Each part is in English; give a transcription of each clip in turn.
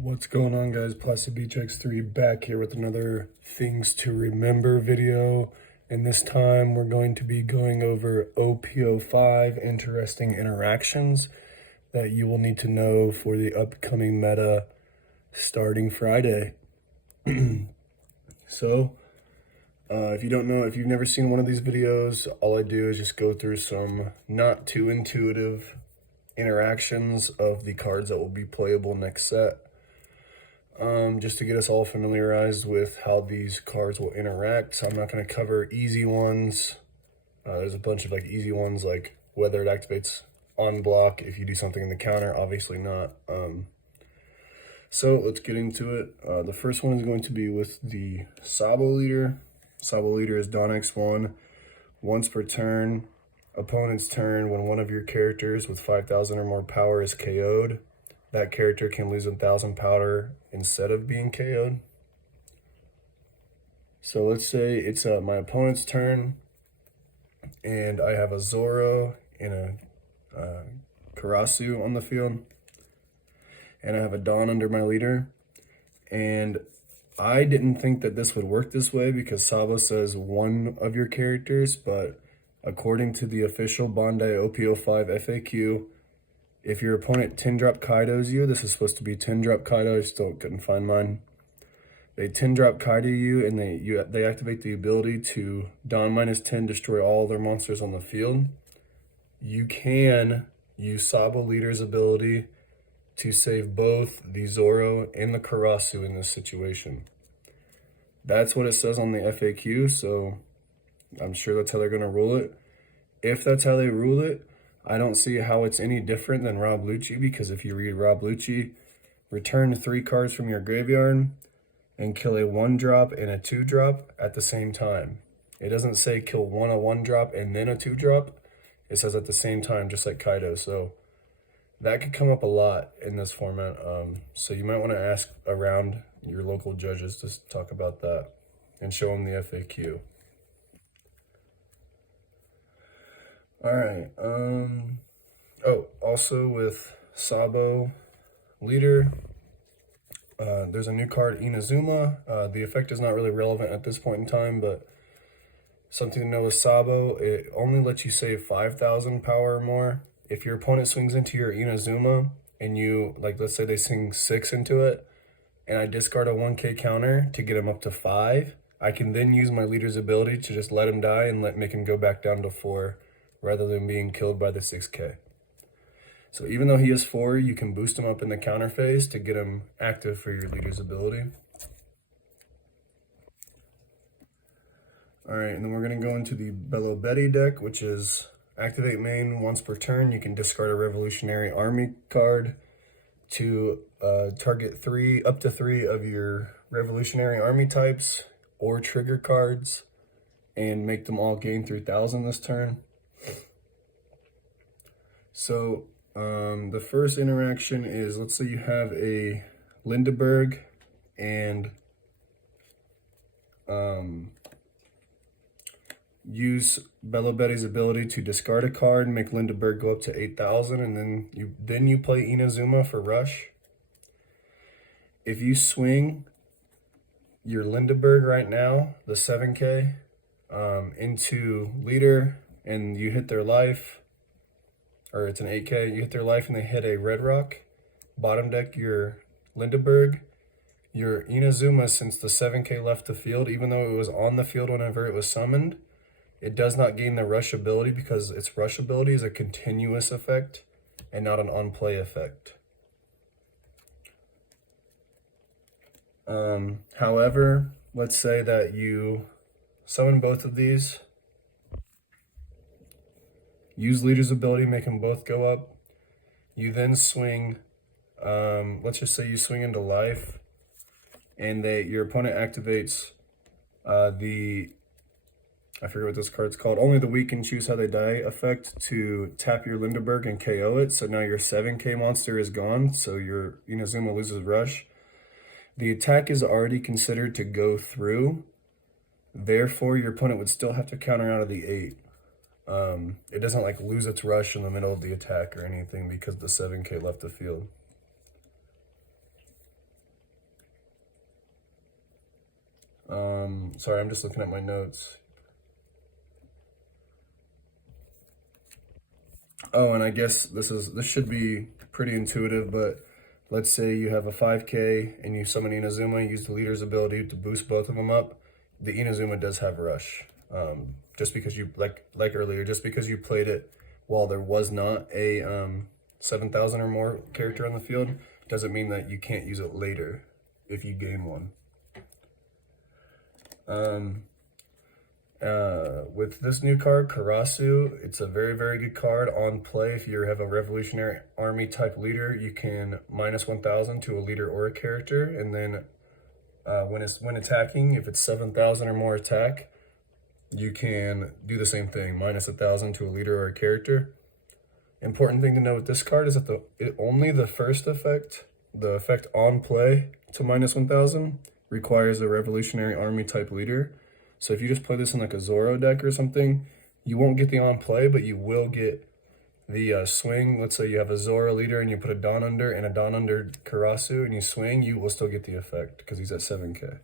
What's going on, guys? Plastic Beach X3 back here with another things to remember video, and this time we're going to be going over OP-05 interesting interactions that you will need to know for the upcoming meta starting Friday. So if you don't know, if you've never seen one of these videos, all I do is just go through some not too intuitive interactions of the cards that will be playable next set. Just to get us all familiarized with how these cards will interact. So I'm not going to cover easy ones. There's a bunch of easy ones, like whether it activates on block if you do something in the counter. Obviously not. So let's get into it. The first one is going to be with the Sabo leader. Sabo leader is Dawn X1. Once per turn, opponent's turn, when one of your characters with 5,000 or more power is KO'd, that character can lose 1,000 power instead of being KO'd. So let's say it's my opponent's turn, and I have a Zoro and a Karasu on the field, and I have a Dawn under my leader. And I didn't think that this would work this way because Sabo says one of your characters, but according to the official Bandai OP-05 FAQ, if your opponent 10-drop Kaidos you, this is supposed to be 10-drop Kaido, I still couldn't find mine. They 10-drop Kaido you, and they activate the ability to Dawn -10, destroy all their monsters on the field. You can use Sabo Leader's ability to save both the Zoro and the Karasu in this situation. That's what it says on the FAQ, so I'm sure that's how they're going to rule it. If that's how they rule it, I don't see how it's any different than Rob Lucci, because if you read Rob Lucci, return 3 cards from your graveyard and kill a 1-drop and a 2-drop at the same time. It doesn't say kill a 1-drop and then a 2-drop. It says at the same time, just like Kaido. So that could come up a lot in this format. So you might want to ask around your local judges to talk about that and show them the FAQ. All right. Also with Sabo Leader, there's a new card, Inazuma. The effect is not really relevant at this point in time, but something to know with Sabo, it only lets you save 5,000 power or more. If your opponent swings into your Inazuma and you, let's say they swing 6 into it, and I discard a 1k counter to get him up to 5, I can then use my leader's ability to just let him die and make him go back down to 4 rather than being killed by the 6k. So even though he is 4, you can boost him up in the counter phase to get him active for your leader's ability. All right, and then we're going to go into the Bello Betty deck, which is activate main once per turn. You can discard a Revolutionary Army card to target up to 3 of your Revolutionary Army types or trigger cards and make them all gain 3,000 this turn. So the first interaction is, let's say you have a Lindeberg and use Bello Betty's ability to discard a card, make Lindeberg go up to 8,000, and then you play Inazuma for rush. If you swing your Lindeberg right now, the 7k, into leader, and you hit their life, or it's an 8k, you hit their life and they hit a red rock, bottom deck your Lindeberg, your Inazuma, since the 7k left the field, even though it was on the field whenever it was summoned, it does not gain the rush ability because its rush ability is a continuous effect and not an on-play effect. However, let's say that you summon both of these, use leader's ability, make them both go up. You then swing, let's just say you swing into life, and your opponent activates I forget what this card's called, only the weak can choose how they die effect to tap your Lindeberg and KO it. So now your 7k monster is gone, so your Inazuma loses rush. The attack is already considered to go through, therefore your opponent would still have to counter out of the 8. It doesn't lose its rush in the middle of the attack or anything because the 7k left the field. Sorry, I'm just looking at my notes. Oh, and I guess this should be pretty intuitive, but let's say you have a 5K and you summon Inazuma, use the leader's ability to boost both of them up. The Inazuma does have Rush. Just because you, like earlier, just because you played it while there was not a 7,000 or more character on the field, doesn't mean that you can't use it later if you gain one. With this new card, Karasu, it's a very, very good card on play. If you have a Revolutionary Army type leader, you can minus 1,000 to a leader or a character, and then when attacking, if it's 7,000 or more attack, you can do the same thing, minus 1,000 to a leader or a character. Important thing to know with this card is that only the first effect, the effect on play to minus 1,000, requires a Revolutionary Army type leader. So if you just play this in like a Zoro deck or something, you won't get the on play, but you will get the swing. Let's say you have a Zoro leader and you put a Dawn under and a Dawn under Karasu and you swing, you will still get the effect because he's at 7K.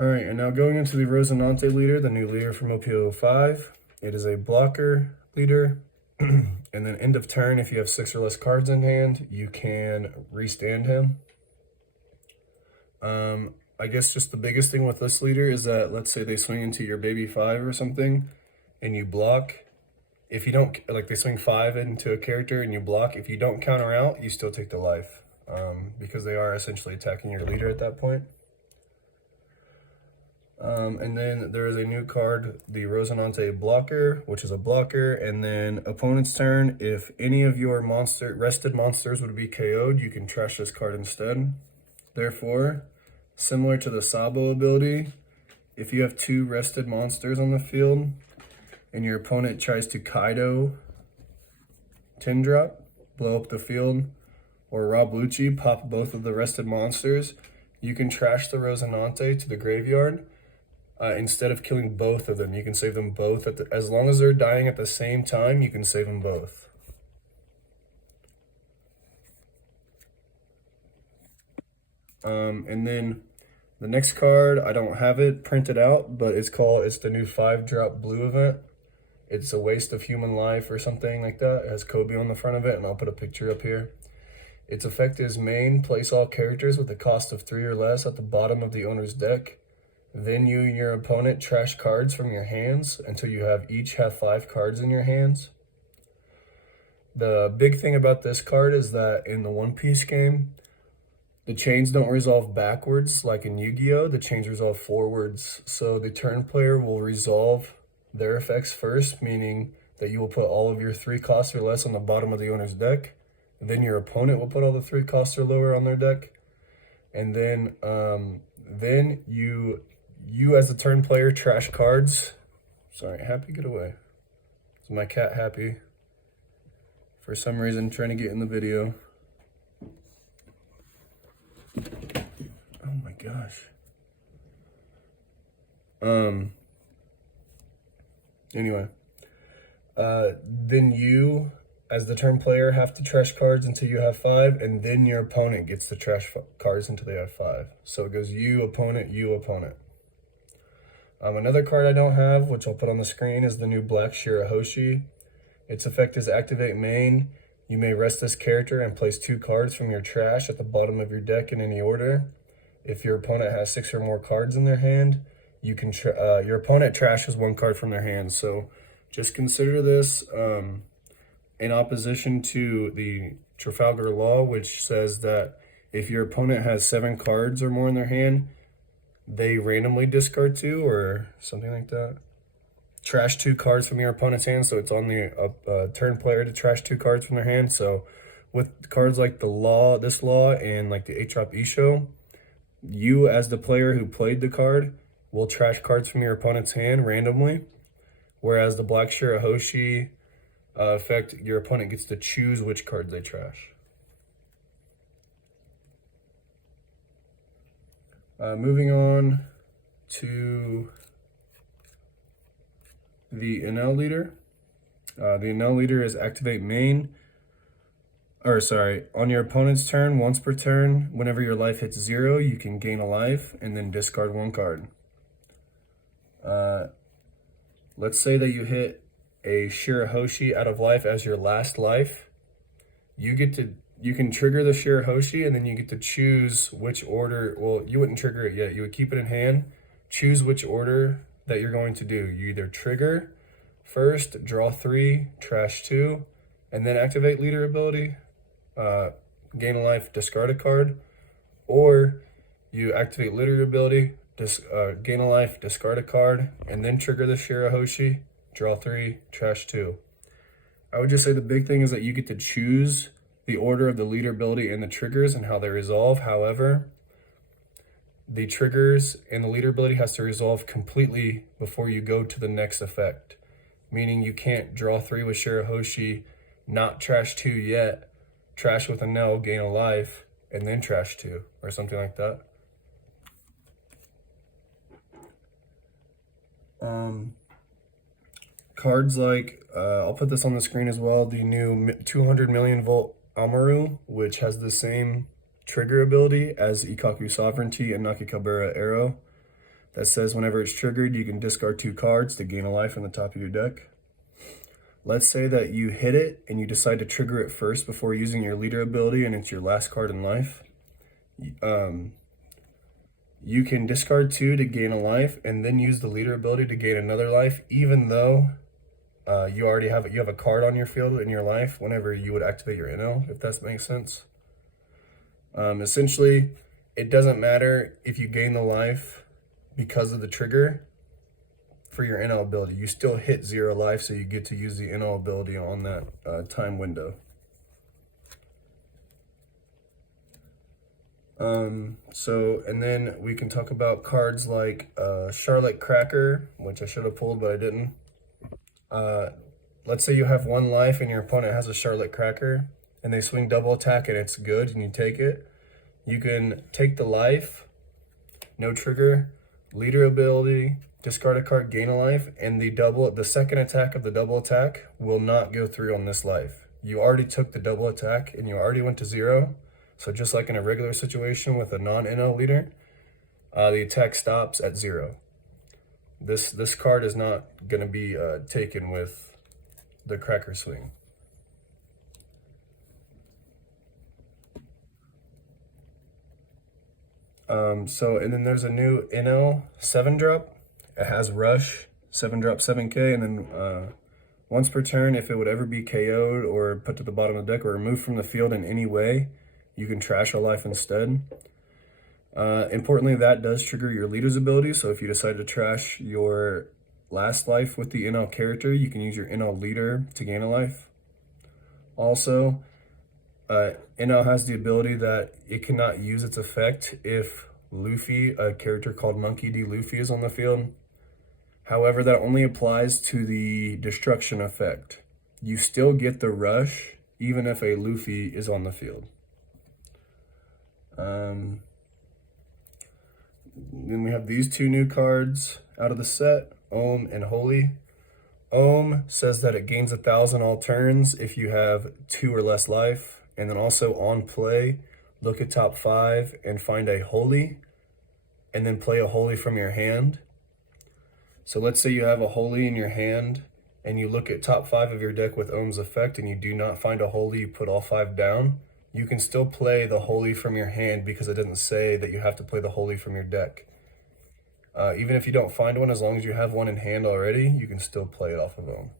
All right, and now going into the Rosinante leader, the new leader from OP-05. It is a blocker leader. And then end of turn, if you have 6 or less cards in hand, you can restand him. I guess just the biggest thing with this leader is that, let's say they swing into your baby 5 or something, and you block. If you don't, like they swing 5 into a character and you block, if you don't counter out, you still take the life, because they are essentially attacking your leader at that point. And then there is a new card, the Rosinante Blocker, which is a blocker. And then opponent's turn, if any of your rested monsters would be KO'd, you can trash this card instead. Therefore, similar to the Sabo ability, if you have 2 rested monsters on the field and your opponent tries to Kaido 10 drop, blow up the field, or Rob Lucci, pop both of the rested monsters, you can trash the Rosinante to the graveyard. Instead of killing both of them, you can save them both. As long as they're dying at the same time, you can save them both. And then the next card, I don't have it printed out, but it's the new 5-drop blue event. It's a waste of human life or something like that. It has Kobe on the front of it, and I'll put a picture up here. Its effect is main, place all characters with a cost of 3 or less at the bottom of the owner's deck. Then you and your opponent trash cards from your hands until you each have 5 cards in your hands. The big thing about this card is that in the One Piece game, the chains don't resolve backwards like in Yu-Gi-Oh! The chains resolve forwards. So the turn player will resolve their effects first, meaning that you will put all of your 3 costs or less on the bottom of the owner's deck. Then your opponent will put all the 3 costs or lower on their deck. And then you as the turn player trash cards. Sorry, Happy, get away. It's my cat Happy. For some reason, trying to get in the video. Oh my gosh. Anyway. Then you, as the turn player, have to trash cards until you have 5, and then your opponent gets to trash cards until they have 5. So it goes you, opponent, you, opponent. Another card I don't have, which I'll put on the screen, is the new Black Shirahoshi. Its effect is activate main. You may rest this character and place 2 cards from your trash at the bottom of your deck in any order. If your opponent has 6 or more cards in their hand, you can your opponent trashes 1 card from their hand. So just consider this in opposition to the Trafalgar Law, which says that if your opponent has 7 cards or more in their hand, they randomly discard 2 or something like that. Trash 2 cards from your opponent's hand, so it's on the turn player to trash 2 cards from their hand. So with cards like this law and like the 8-drop Isho, you as the player who played the card will trash cards from your opponent's hand randomly. Whereas the Black Shirahoshi effect, your opponent gets to choose which cards they trash. Moving on to the NL leader. The NL leader is activate main. or sorry, on your opponent's turn, once per turn, whenever your life hits 0, you can gain a life and then discard 1 card. Let's say that you hit a Shirahoshi out of life as your last life. You can trigger the Shirahoshi, and then you get to choose which order. Well, you wouldn't trigger it yet. You would keep it in hand, choose which order that you're going to do. You either trigger first, draw 3, trash 2, and then activate leader ability, gain a life, discard a card, or you activate leader ability, gain a life, discard a card, and then trigger the Shirahoshi, draw 3, trash 2. I would just say the big thing is that you get to choose the order of the leader ability and the triggers and how they resolve. However, the triggers and the leader ability has to resolve completely before you go to the next effect. Meaning you can't draw 3 with Shirahoshi, not trash 2 yet, trash with a no, gain a life, and then trash 2, or something like that. Cards like, I'll put this on the screen as well, the new 200 million volt Amaru, which has the same trigger ability as Ikaku Sovereignty and Nakikabura Arrow. That says whenever it's triggered, you can discard 2 cards to gain a life on the top of your deck. Let's say that you hit it and you decide to trigger it first before using your leader ability and it's your last card in life. You can discard 2 to gain a life and then use the leader ability to gain another life, even though you already have a card on your field in your life whenever you would activate your NL, if that makes sense. Essentially, it doesn't matter if you gain the life because of the trigger for your NL ability. You still hit 0 life, so you get to use the NL ability on that time window. And then we can talk about cards like Charlotte Cracker, which I should have pulled, but I didn't. Let's say you have 1 life and your opponent has a Charlotte Cracker, and they swing double attack and it's good and you take it. You can take the life, no trigger, leader ability, discard a card, gain a life, and the second attack of the double attack will not go through on this life. You already took the double attack and you already went to 0. So just like in a regular situation with a non-NL leader, the attack stops at 0. This card is not going to be taken with the Cracker swing. And then there's a new NL 7-drop. It has Rush, 7-drop 7K, and then once per turn, if it would ever be KO'd or put to the bottom of the deck or removed from the field in any way, you can trash a life instead. Importantly, that does trigger your leader's ability, so if you decide to trash your last life with the NL character, you can use your NL leader to gain a life. Also, NL has the ability that it cannot use its effect if Luffy, a character called Monkey D. Luffy, is on the field. However, that only applies to the destruction effect. You still get the rush even if a Luffy is on the field. Then we have these 2 new cards out of the set, Ohm and Holy. Ohm says that it gains 1,000 all turns if you have 2 or less life. And then also on play, look at top 5 and find a Holy, and then play a Holy from your hand. So let's say you have a Holy in your hand, and you look at top 5 of your deck with Ohm's effect, and you do not find a Holy, you put all 5 down. You can still play the Holy from your hand because it doesn't say that you have to play the Holy from your deck. Even if you don't find one, as long as you have one in hand already, you can still play it off of Ohm.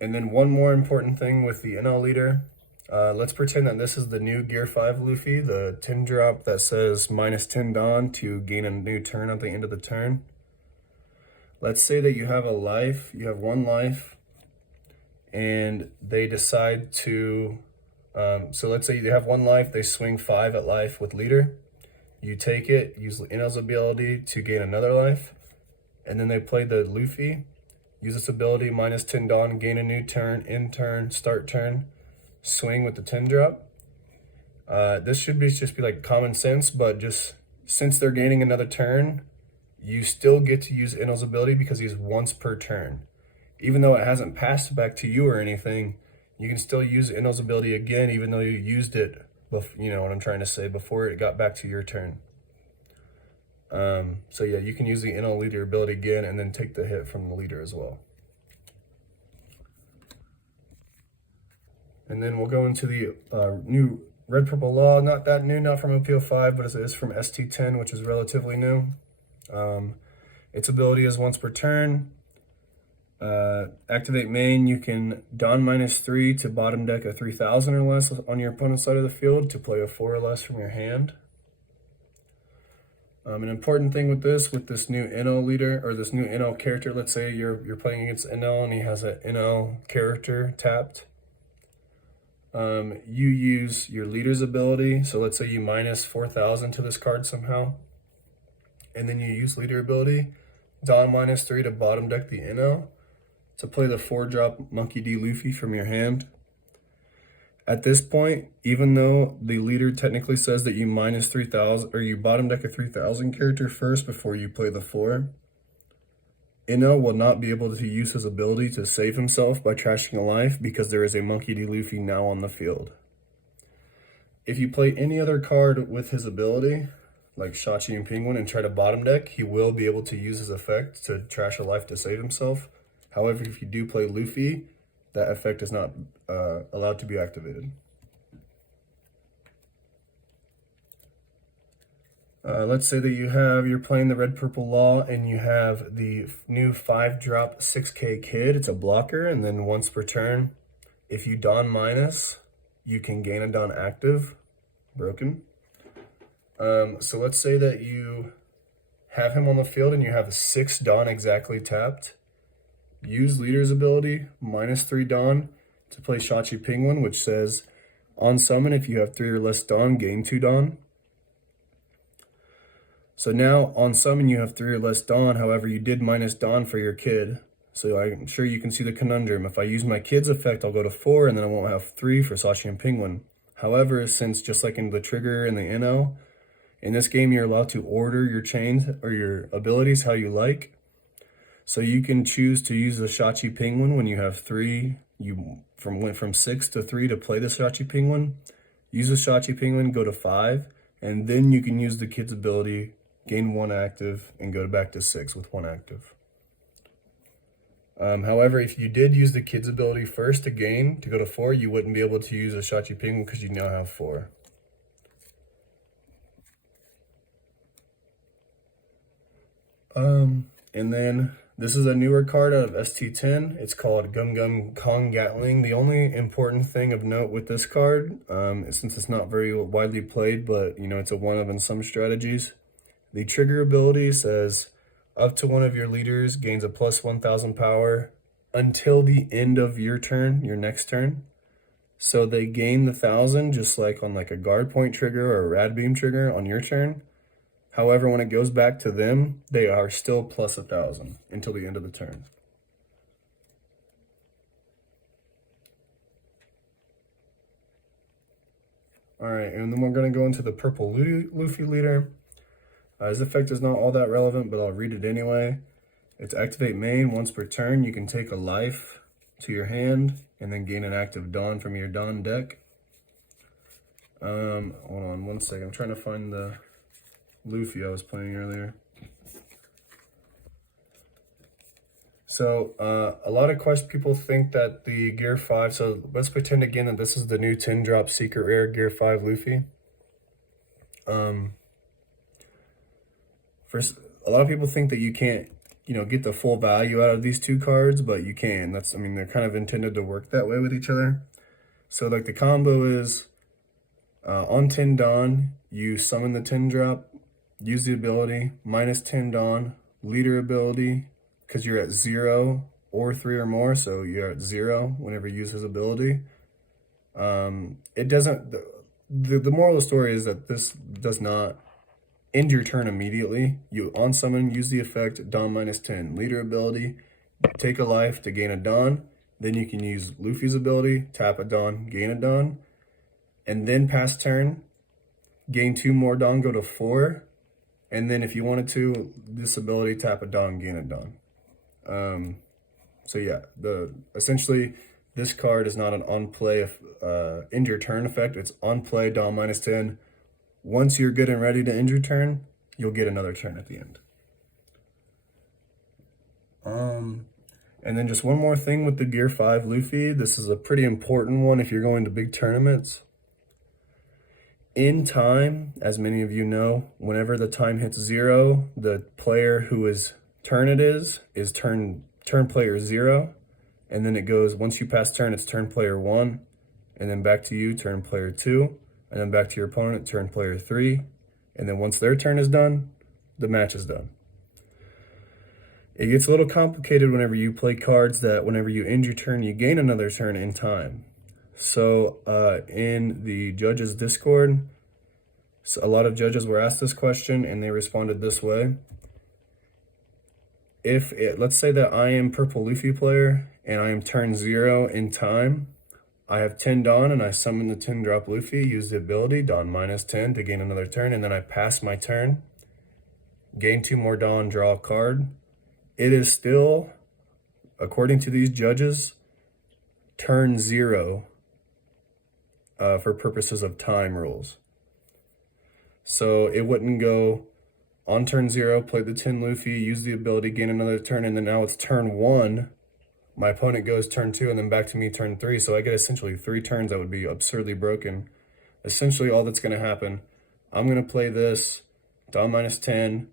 And then one more important thing with the NL leader. Let's pretend that this is the new Gear 5 Luffy, the 10-drop that says -10 Dawn to gain a new turn at the end of the turn. Let's say that you have a life, you have 1 life, and they decide to, so let's say you have 1 life, they swing 5 at life with leader. You take it, use NL's ability to gain another life, and then they play the Luffy, use its ability, -10 Dawn, gain a new turn, end turn, start turn, swing with the 10-drop. This should just be like common sense, but just since they're gaining another turn, you still get to use Inno's ability because he's once per turn. Even though it hasn't passed back to you or anything, you can still use Inno's ability again, even though you used it, you know what I'm trying to say, before it got back to your turn. So yeah, you can use the Inno leader ability again and then take the hit from the leader as well. And then we'll go into the new Red Purple Law. Not that new, not from OP-05, but it is from ST10, which is relatively new. Its ability is once per turn. Activate main, you can don -3 to bottom deck a 3000 or less on your opponent's side of the field to play a 4 or less from your hand. An important thing with this new Inno leader, or this new Inno character, let's say you're playing against Inno and he has an Inno character tapped. You use your leader's ability, so let's say you -4000 to this card somehow, and then you use leader ability, don -3 to bottom deck the Inno to play the 4-drop Monkey D. Luffy from your hand. At this point, even though the leader technically says that you -3000, or you bottom deck a 3000 character first before you play the 4, Inno will not be able to use his ability to save himself by trashing a life because there is a Monkey D. Luffy now on the field. If you play any other card with his ability, like Shachi and Penguin, and try to bottom deck, he will be able to use his effect to trash a life to save himself. However, if you do play Luffy, that effect is not allowed to be activated. Let's say that you're playing the Red Purple Law and you have the new 5-drop 6K Kid. It's a blocker, and then once per turn, if you don minus, you can gain a don active, broken. So let's say that you have him on the field and you have 6 don exactly tapped. Use leader's ability, -3 don, to play Shachi Penguin, which says, on summon, if you have 3 or less don, gain 2 don. So now, on summon, you have 3 or less don, however, you did minus don for your kid. So I'm sure you can see the conundrum. If I use my kid's effect, I'll go to 4, and then I won't have 3 for Shachi and Penguin. However, since just like in the trigger and the Inno, in this game, you're allowed to order your chains or your abilities how you like. So you can choose to use the Shachi Penguin when you have 3. You went from 6 to 3 to play the Shachi Penguin. Use the Shachi Penguin, go to 5, and then you can use the kid's ability, gain 1 active, and go back to 6 with 1 active. However, if you did use the kid's ability first to go to 4, you wouldn't be able to use a Shachi Penguin because you now have 4. And then this is a newer card out of ST10. It's called Gum Gum Kong Gatling. The only important thing of note with this card, since it's not very widely played, but you know it's a one of in some strategies, the trigger ability says up to one of your leaders gains a plus 1000 power until the end of your turn, your next turn. So they gain the 1000 just like on like a guard point trigger or a rad beam trigger on your turn. However, when it goes back to them, they are still plus 1000 until the end of the turn. All right, and then we're going to go into the purple Luffy leader. His effect is not all that relevant, but I'll read it anyway. It's activate main. Once per turn, you can take a life to your hand and then gain an active Dawn from your Dawn deck. Hold on one second. I'm trying to find the Luffy I was playing earlier. So a lot of people think that the Gear 5, so let's pretend again that this is the new 10-drop secret rare Gear 5 Luffy. First, a lot of people think that you can't, get the full value out of these two cards, but you can. They're kind of intended to work that way with each other. So like the combo is on 10 Dawn, you summon the 10-drop, use the ability, minus 10 Dawn, leader ability, because you're at 0 or 3 or more, so you're at 0 whenever you use his ability. It doesn't, the moral of the story is that this does not end your turn immediately. You on summon, use the effect, Dawn minus 10, leader ability, take a life to gain a Dawn, then you can use Luffy's ability, tap a Dawn, gain a Dawn, and then pass turn, gain 2 more Dawn, go to 4, And then if you wanted to, this ability, tap a Dawn, gain a Dawn. So yeah, essentially this card is not an on-play end your turn effect. It's on-play, Dawn -10. Once you're good and ready to end your turn, you'll get another turn at the end. And then just one more thing with the Gear 5 Luffy. This is a pretty important one if you're going to big tournaments. In time, as many of you know, whenever the time hits 0, the player whose turn it is turn player 0. And then it goes, once you pass turn, it's turn player 1. And then back to you, turn player 2. And then back to your opponent, turn player 3. And then once their turn is done, the match is done. It gets a little complicated whenever you play cards that whenever you end your turn, you gain another turn in time. So in the judges' Discord, a lot of judges were asked this question and they responded this way. Let's say that I am purple Luffy player and I am turn 0 in time, I have 10 Dawn and I summon the 10 drop Luffy, use the ability, Dawn -10 to gain another turn, and then I pass my turn, gain 2 more Dawn, draw a card. It is still, according to these judges, turn 0 for purposes of time rules. So it wouldn't go on turn 0, play the 10 Luffy, use the ability, gain another turn, and then now it's turn 1. My opponent goes turn 2, and then back to me turn 3. So I get essentially 3 turns that would be absurdly broken. Essentially all that's going to happen, I'm going to play this, Dawn -10,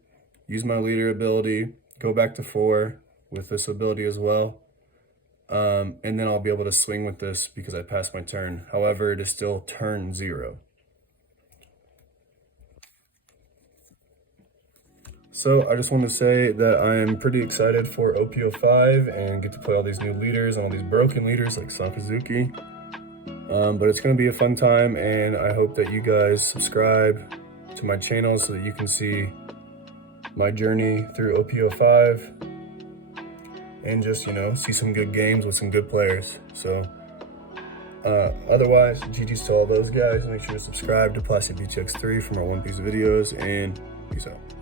use my leader ability, go back to 4 with this ability as well. And then I'll be able to swing with this because I passed my turn. However, it is still turn 0. So I just want to say that I am pretty excited for OP-05 and get to play all these new leaders and all these broken leaders like Sakazuki. But it's going to be a fun time, and I hope that you guys subscribe to my channel so that you can see my journey through OP-05 and just, see some good games with some good players. So otherwise, GG's to all those guys. Make sure to subscribe to Plastic BTX3 for more One Piece videos, and peace out.